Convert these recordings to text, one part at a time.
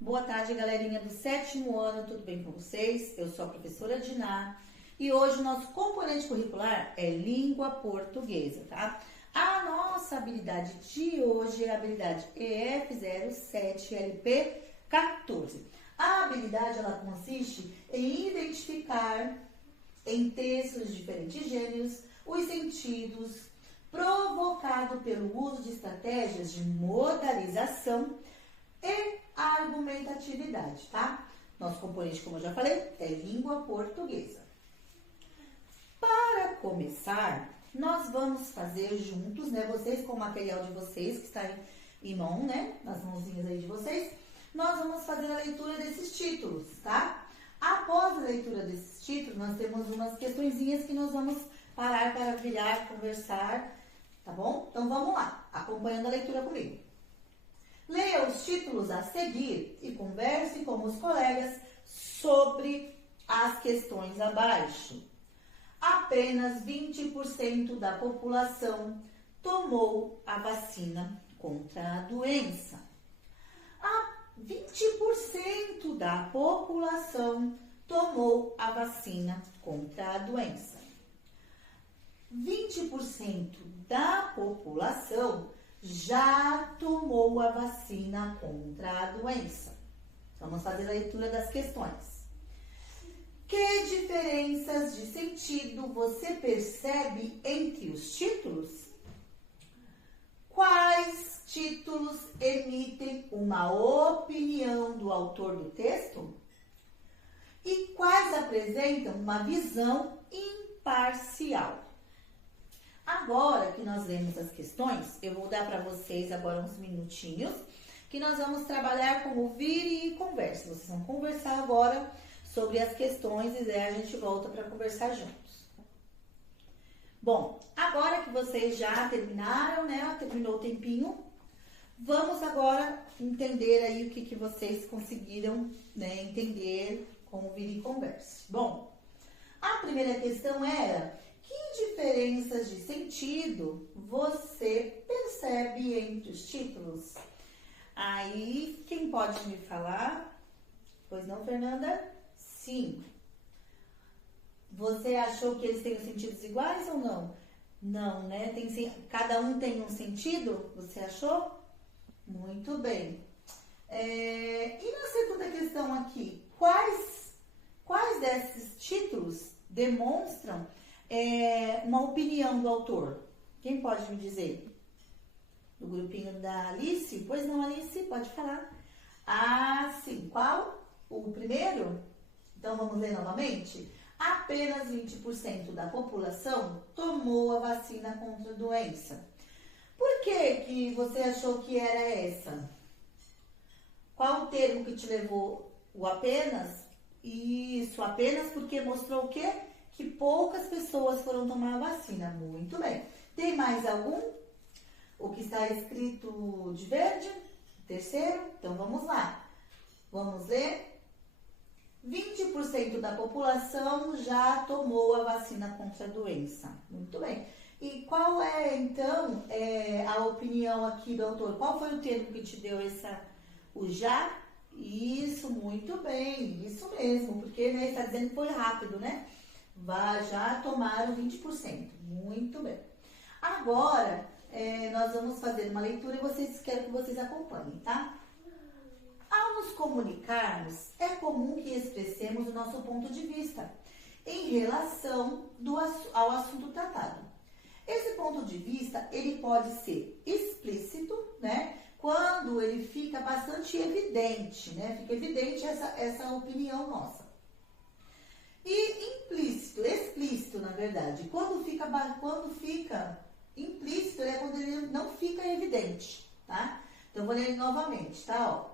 Boa tarde, galerinha do 7º ano, tudo bem com vocês? Eu sou a professora Diná e hoje o nosso componente curricular é língua portuguesa, tá? A nossa habilidade de hoje é a habilidade EF07LP14. A habilidade, ela consiste em identificar em textos de diferentes gêneros os sentidos provocado pelo uso de estratégias de modalização e argumentatividade, tá? Nosso componente, como eu já falei, é língua portuguesa. Para começar, nós vamos fazer juntos, né? Vocês com o material de vocês, que está em mão, né? Nas mãozinhas aí de vocês, nós vamos fazer a leitura desses títulos, tá? Após a leitura desses títulos, nós temos umas questõezinhas que nós vamos parar para virar, conversar, tá bom? Então vamos lá, acompanhando a leitura comigo. Leia os títulos a seguir e converse com os colegas sobre as questões abaixo. Apenas 20% da população tomou a vacina contra a doença. 20% da população tomou a vacina contra a doença. 20% da população já tomou a vacina contra a doença. Vamos fazer a leitura das questões. Que diferenças de sentido você percebe entre os títulos? Quais títulos emitem uma opinião do autor do texto? E quais apresentam uma visão imparcial? Agora que nós lemos as questões, eu vou dar para vocês agora uns minutinhos, que nós vamos trabalhar como vire e converse. Vocês vão conversar agora sobre as questões e daí a gente volta para conversar juntos. Bom, agora que vocês já terminaram, né? Terminou o tempinho, vamos agora entender aí o que vocês conseguiram, né, entender com o vire e converse. Bom, a primeira questão era: que diferenças de sentido você percebe entre os títulos? Aí, quem pode me falar? Pois não, Fernanda? Sim. Você achou que eles têm os sentidos iguais ou não? Não, né? Cada um tem um sentido? Você achou? Muito bem. E na segunda questão aqui, quais desses títulos demonstram uma opinião do autor? Quem pode me dizer? Do grupinho da Alice? Pois não, Alice, pode falar. Ah, sim. Qual? O primeiro? Então vamos ler novamente? Apenas 20% da população tomou a vacina contra a doença. Por que você achou que era essa? Qual o termo que te levou o apenas? Isso, apenas porque mostrou o quê? Que poucas pessoas foram tomar a vacina. Muito bem. Tem mais algum? O que está escrito de verde? Terceiro? Então vamos lá. Vamos ler? 20% da população já tomou a vacina contra a doença. Muito bem. E qual é, então, a opinião aqui do autor? Qual foi o termo que te deu o já? Isso, muito bem. Isso mesmo, porque né, está dizendo que foi rápido, né? Já tomaram 20%. Muito bem. Agora, nós vamos fazer uma leitura e quero que vocês acompanhem, tá? Ao nos comunicarmos, é comum que expressemos o nosso ponto de vista em relação ao assunto tratado. Esse ponto de vista, ele pode ser explícito, né? Quando ele fica bastante evidente, né? Fica evidente essa opinião nossa. E explícito, na verdade. Quando fica implícito, é quando ele não fica evidente, tá? Então, vou ler novamente, tá? Ó.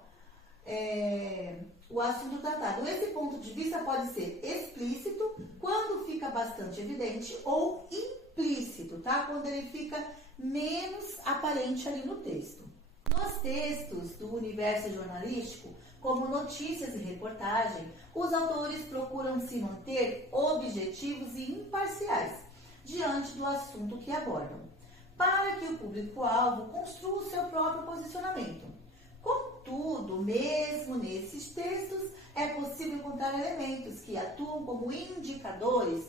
O assunto tratado. Esse ponto de vista pode ser explícito, quando fica bastante evidente, ou implícito, tá? Quando ele fica menos aparente ali no texto. Nos textos do universo jornalístico, como notícias e reportagem, os autores procuram se manter objetivos e imparciais diante do assunto que abordam, para que o público-alvo construa o seu próprio posicionamento. Contudo, mesmo nesse textos, é possível encontrar elementos que atuam como indicadores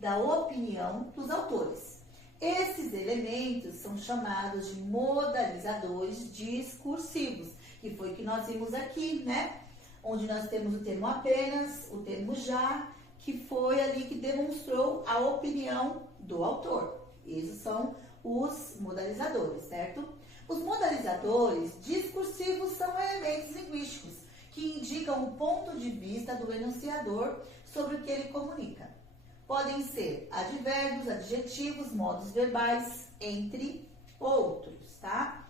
da opinião dos autores. Esses elementos são chamados de modalizadores discursivos, que foi o que nós vimos aqui, né? Onde nós temos o termo apenas, o termo já, que foi ali que demonstrou a opinião do autor. Esses são os modalizadores, certo? Os modalizadores discursivos são elementos linguísticos que indicam o ponto de vista do enunciador sobre o que ele comunica. Podem ser advérbios, adjetivos, modos verbais, entre outros, tá?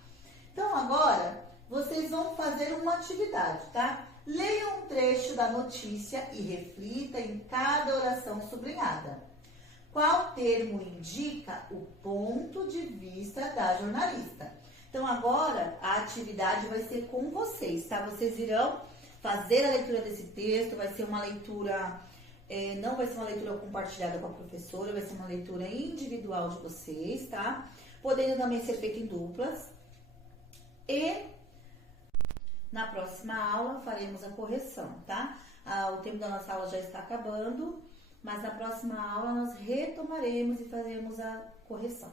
Então, agora, vocês vão fazer uma atividade, tá? Leiam um trecho da notícia e reflita em cada oração sublinhada. Qual termo indica o ponto de vista da jornalista? Então, agora, a atividade vai ser com vocês, tá? Vocês irão fazer a leitura desse texto, vai ser uma leitura... não vai ser uma leitura compartilhada com a professora, vai ser uma leitura individual de vocês, tá? Podendo também ser feita em duplas. E na próxima aula faremos a correção, tá? O tempo da nossa aula já está acabando, mas na próxima aula nós retomaremos e faremos a correção.